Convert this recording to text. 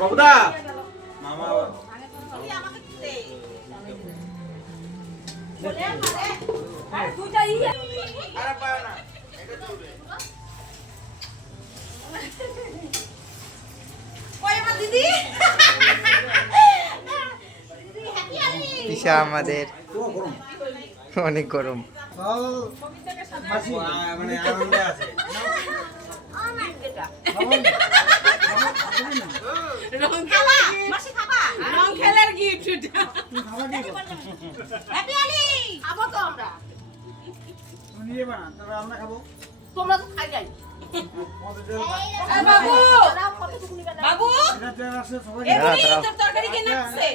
বাবুদা মামা পিসা আমাদের অনেক গরম। মানে আনন্দে আছে। রং খেলার গিফট তোমরা তো খাই যাই বাবু বাবু তরকারি কে নাচছে